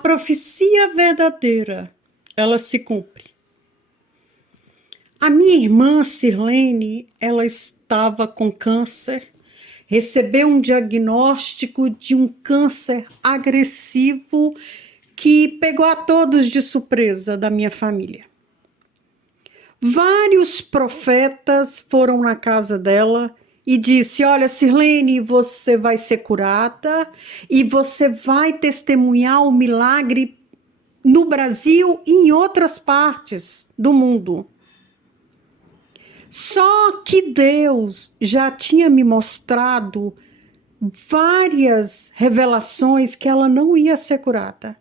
profecia verdadeira, ela se cumpre. A minha irmã Sirlene, ela estava com câncer, recebeu um diagnóstico de um câncer agressivo que pegou a todos de surpresa da minha família. Vários profetas foram na casa dela e disse: olha, Sirlene, você vai ser curada e você vai testemunhar o milagre no Brasil e em outras partes do mundo. Só que Deus já tinha me mostrado várias revelações que ela não ia ser curada.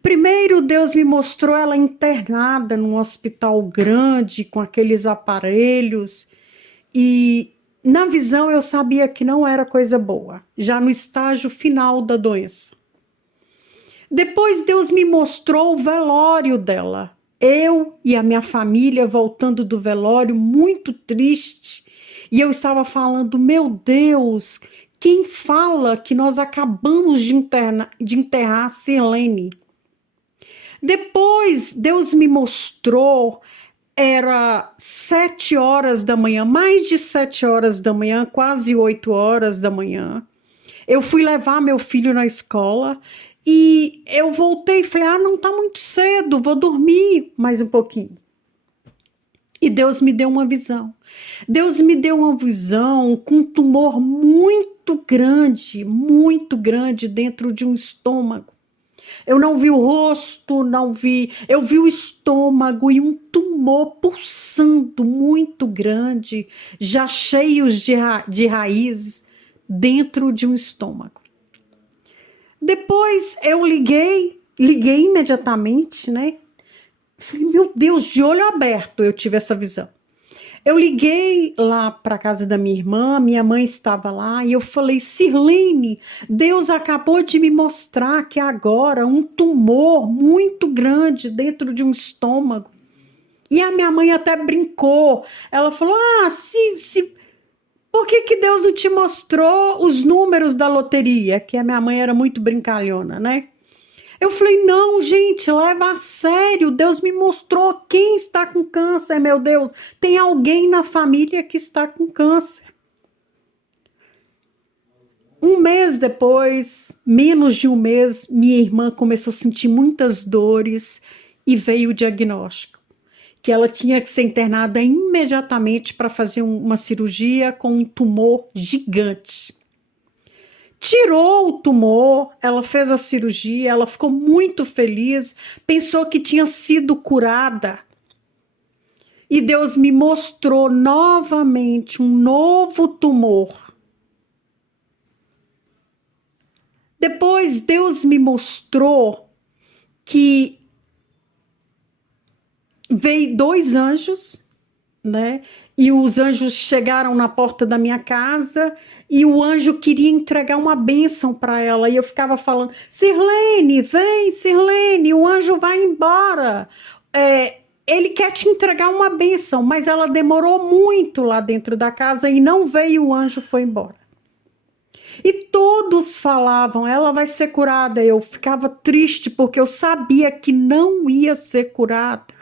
Primeiro, Deus me mostrou ela internada num hospital grande, com aqueles aparelhos, e na visão eu sabia que não era coisa boa, já no estágio final da doença. Depois Deus me mostrou o velório dela. Eu e a minha família voltando do velório, muito triste. E eu estava falando, meu Deus, quem fala que nós acabamos de enterrar a Sirlene? Depois Deus me mostrou, era 7 horas da manhã, mais de 7 horas da manhã, quase 8 horas da manhã. Eu fui levar meu filho na escola e eu voltei e falei, não tá muito cedo, vou dormir mais um pouquinho. E Deus me deu uma visão. Deus me deu uma visão com um tumor muito grande dentro de um estômago. Eu não vi o rosto, eu vi o estômago e um tumor pulsando muito grande, já cheios de raízes dentro de um estômago. Depois eu liguei imediatamente, né? Falei, meu Deus, de olho aberto eu tive essa visão. Eu liguei lá para a casa da minha irmã, minha mãe estava lá, e eu falei, Sirlene, Deus acabou de me mostrar que agora um tumor muito grande dentro de um estômago. E a minha mãe até brincou, ela falou, por que Deus não te mostrou os números da loteria? Que a minha mãe era muito brincalhona, né? Eu falei, não, gente, leva a sério, Deus me mostrou quem está com câncer, meu Deus. Tem alguém na família que está com câncer. Um mês depois, menos de um mês, minha irmã começou a sentir muitas dores e veio o diagnóstico. Que ela tinha que ser internada imediatamente para fazer uma cirurgia com um tumor gigante. Tirou o tumor, ela fez a cirurgia, ela ficou muito feliz, pensou que tinha sido curada. E Deus me mostrou novamente um novo tumor. Depois Deus me mostrou que veio 2 anjos, né? E os anjos chegaram na porta da minha casa e o anjo queria entregar uma bênção para ela. E eu ficava falando, Sirlene, vem, Sirlene, o anjo vai embora. Ele quer te entregar uma bênção, mas ela demorou muito lá dentro da casa e não veio, o anjo foi embora. E todos falavam, ela vai ser curada. Eu ficava triste porque eu sabia que não ia ser curada.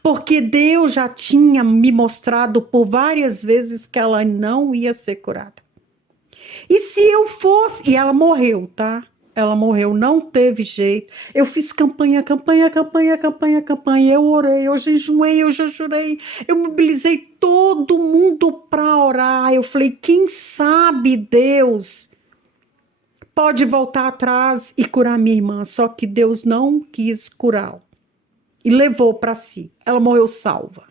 Porque Deus já tinha me mostrado por várias vezes que ela não ia ser curada. E se eu fosse... E ela morreu, tá? Ela morreu, não teve jeito. Eu fiz campanha. Eu orei, eu jejuei, eu jejurei. Eu mobilizei todo mundo para orar. Eu falei, quem sabe Deus pode voltar atrás e curar minha irmã. Só que Deus não quis curá-la. E levou para si. Ela morreu salva.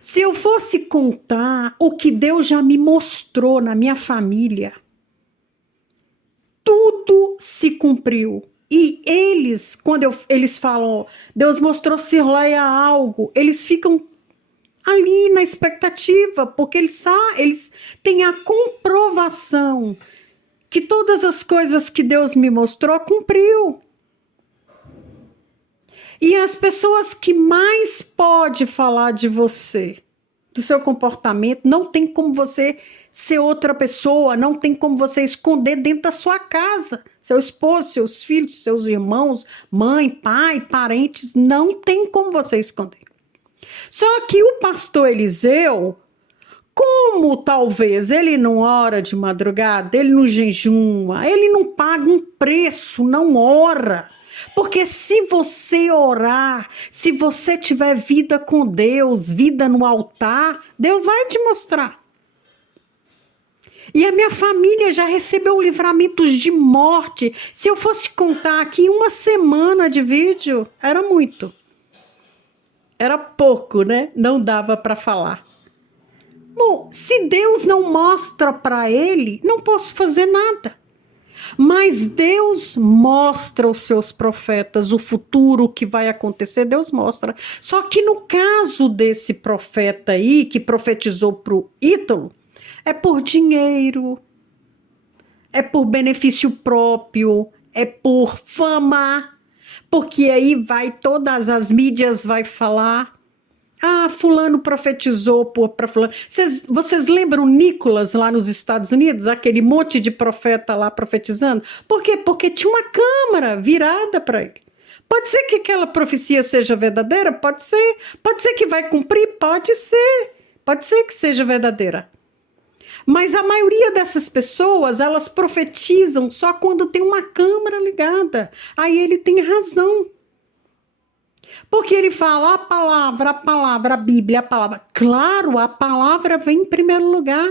Se eu fosse contar o que Deus já me mostrou na minha família, tudo se cumpriu. E eles, quando eles falam, Deus mostrou Sirleia algo, eles ficam ali na expectativa, porque eles têm a comprovação que todas as coisas que Deus me mostrou cumpriu. E as pessoas que mais podem falar de você, do seu comportamento, não tem como você ser outra pessoa, não tem como você esconder dentro da sua casa. Seu esposo, seus filhos, seus irmãos, mãe, pai, parentes, não tem como você esconder. Só que o pastor Eliseu, como talvez ele não ora de madrugada, ele não jejuma, ele não paga um preço, não ora. Porque se você orar, se você tiver vida com Deus, vida no altar, Deus vai te mostrar. E a minha família já recebeu livramentos de morte. Se eu fosse contar aqui uma semana de vídeo, era muito. Era pouco, né? Não dava para falar. Bom, se Deus não mostra para ele, não posso fazer nada. Mas Deus mostra aos seus profetas o futuro, o que vai acontecer, Deus mostra. Só que no caso desse profeta aí, que profetizou para o Ítalo, é por dinheiro, é por benefício próprio, é por fama, porque aí vai, todas as mídias vai falar, fulano profetizou para fulano. Vocês lembram Nicolas lá nos Estados Unidos, aquele monte de profeta lá profetizando? Por quê? Porque tinha uma câmera virada para ele. Pode ser que aquela profecia seja verdadeira? Pode ser. Pode ser que vai cumprir? Pode ser que seja verdadeira. Mas a maioria dessas pessoas, elas profetizam só quando tem uma câmera ligada. Aí ele tem razão. Porque ele fala a palavra, a Bíblia, a palavra. Claro, a palavra vem em primeiro lugar.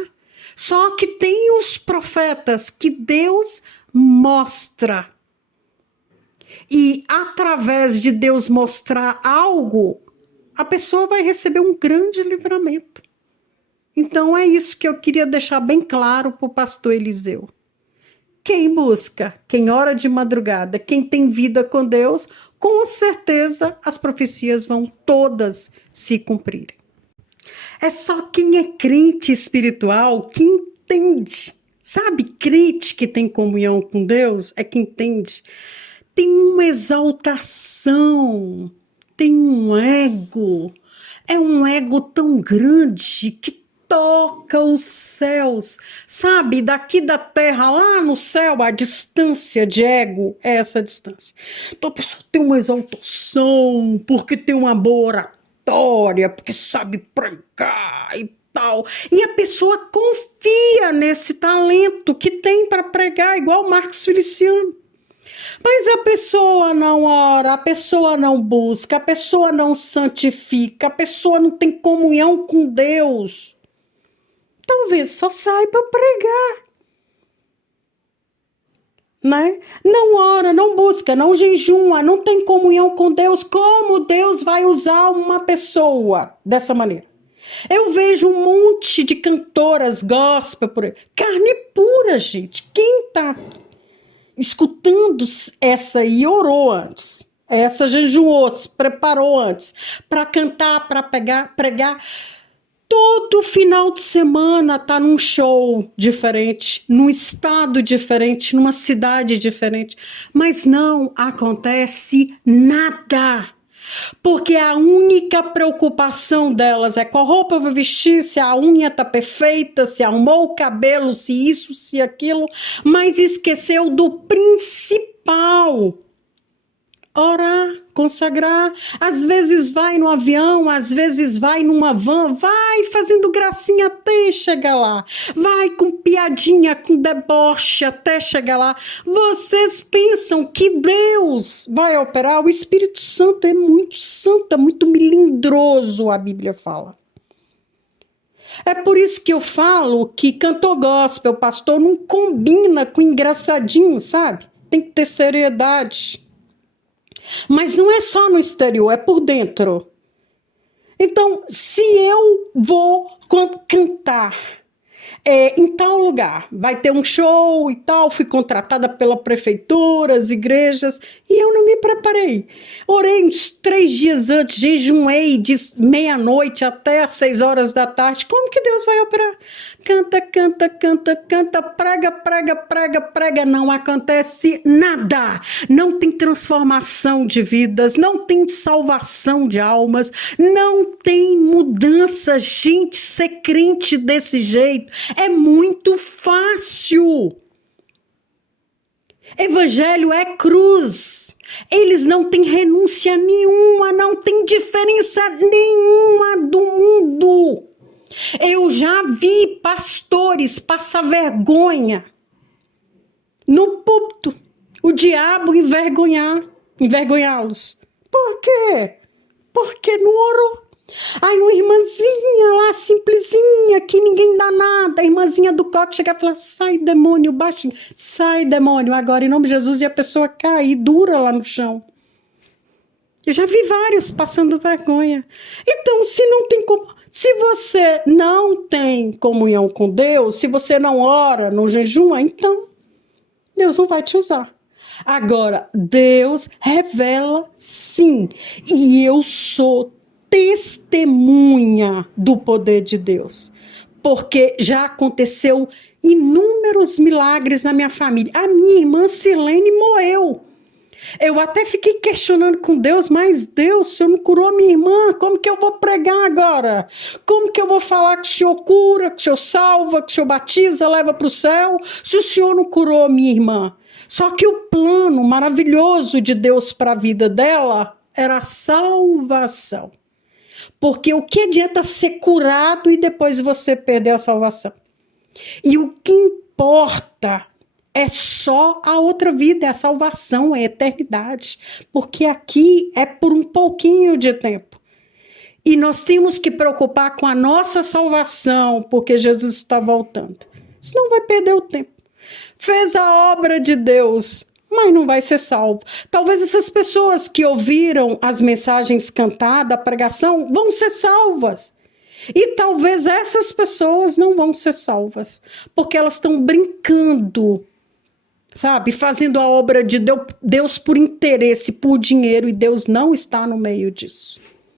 Só que tem os profetas que Deus mostra. E através de Deus mostrar algo, a pessoa vai receber um grande livramento. Então é isso que eu queria deixar bem claro para o pastor Eliseu. Quem busca, quem ora de madrugada, quem tem vida com Deus, com certeza as profecias vão todas se cumprirem. É só quem é crente espiritual que entende. Sabe, crente que tem comunhão com Deus é que entende. Tem uma exaltação, tem um ego. É um ego tão grande que toca os céus, sabe? Daqui da terra lá no céu, a distância de ego é essa distância. Então a pessoa tem uma exaltação, porque tem uma boa oratória, porque sabe pregar e tal. E a pessoa confia nesse talento que tem para pregar, igual o Marcos Feliciano. Mas a pessoa não ora, a pessoa não busca, a pessoa não santifica, a pessoa não tem comunhão com Deus. Talvez só saiba pregar, né? Não ora, não busca, não jejuma, não tem comunhão com Deus. Como Deus vai usar uma pessoa dessa maneira? Eu vejo um monte de cantoras gospel por aí. Carne pura, gente. Quem tá escutando essa aí orou antes. Essa jejuou, se preparou antes para cantar, para pregar. Todo final de semana tá num show diferente, num estado diferente, numa cidade diferente. Mas não acontece nada. Porque a única preocupação delas é qual roupa vai vestir, se a unha tá perfeita, se arrumou o cabelo, se isso, se aquilo. Mas esqueceu do principal. Orar, consagrar, às vezes vai no avião, às vezes vai numa van, vai fazendo gracinha até chegar lá, vai com piadinha, com deboche até chegar lá. Vocês pensam que Deus vai operar? O Espírito Santo é muito santo, é muito melindroso, a Bíblia fala. É por isso que eu falo que cantor gospel, pastor, não combina com engraçadinho, sabe? Tem que ter seriedade. Mas não é só no exterior, é por dentro. Então, se eu vou cantar em tal lugar, vai ter um show e tal, fui contratada pela prefeitura, as igrejas, e eu não me preparei. Orei uns 3 dias antes, jejuei de meia-noite até às 6 horas da tarde. Como que Deus vai operar? Canta, canta, canta, canta, prega, prega, prega, prega. Não acontece nada. Não tem transformação de vidas, não tem salvação de almas, não tem mudança. Gente, ser crente desse jeito é muito fácil. Evangelho é cruz. Eles não têm renúncia nenhuma, não tem diferença nenhuma do mundo. Eu já vi pastores passar vergonha no púlpito, o diabo envergonhá-los. Por quê? Porque não orou. Aí uma irmãzinha lá, simplesinha, que ninguém dá nada, a irmãzinha do coque chega e fala, sai demônio, baixinho, sai demônio, agora em nome de Jesus, e a pessoa cai dura lá no chão. Eu já vi vários passando vergonha. Então, se você não tem comunhão com Deus, se você não ora no jejum, então Deus não vai te usar. Agora, Deus revela sim, e eu sou testemunha do poder de Deus, porque já aconteceu inúmeros milagres na minha família. A minha irmã Sirlene morreu. Eu até fiquei questionando com Deus, mas Deus, o Senhor não curou a minha irmã, como que eu vou pregar agora? Como que eu vou falar que o Senhor cura, que o Senhor salva, que o Senhor batiza, leva para o céu, se o Senhor não curou a minha irmã? Só que o plano maravilhoso de Deus para a vida dela era a salvação. Porque o que adianta ser curado e depois você perder a salvação? E o que importa é só a outra vida, é a salvação, é a eternidade. Porque aqui é por um pouquinho de tempo. E nós temos que preocupar com a nossa salvação, porque Jesus está voltando. Senão vai perder o tempo. Fez a obra de Deus, mas não vai ser salvo. Talvez essas pessoas que ouviram as mensagens cantadas, a pregação, vão ser salvas. E talvez essas pessoas não vão ser salvas, porque elas estão brincando, sabe? Fazendo a obra de Deus por interesse, por dinheiro, e Deus não está no meio disso.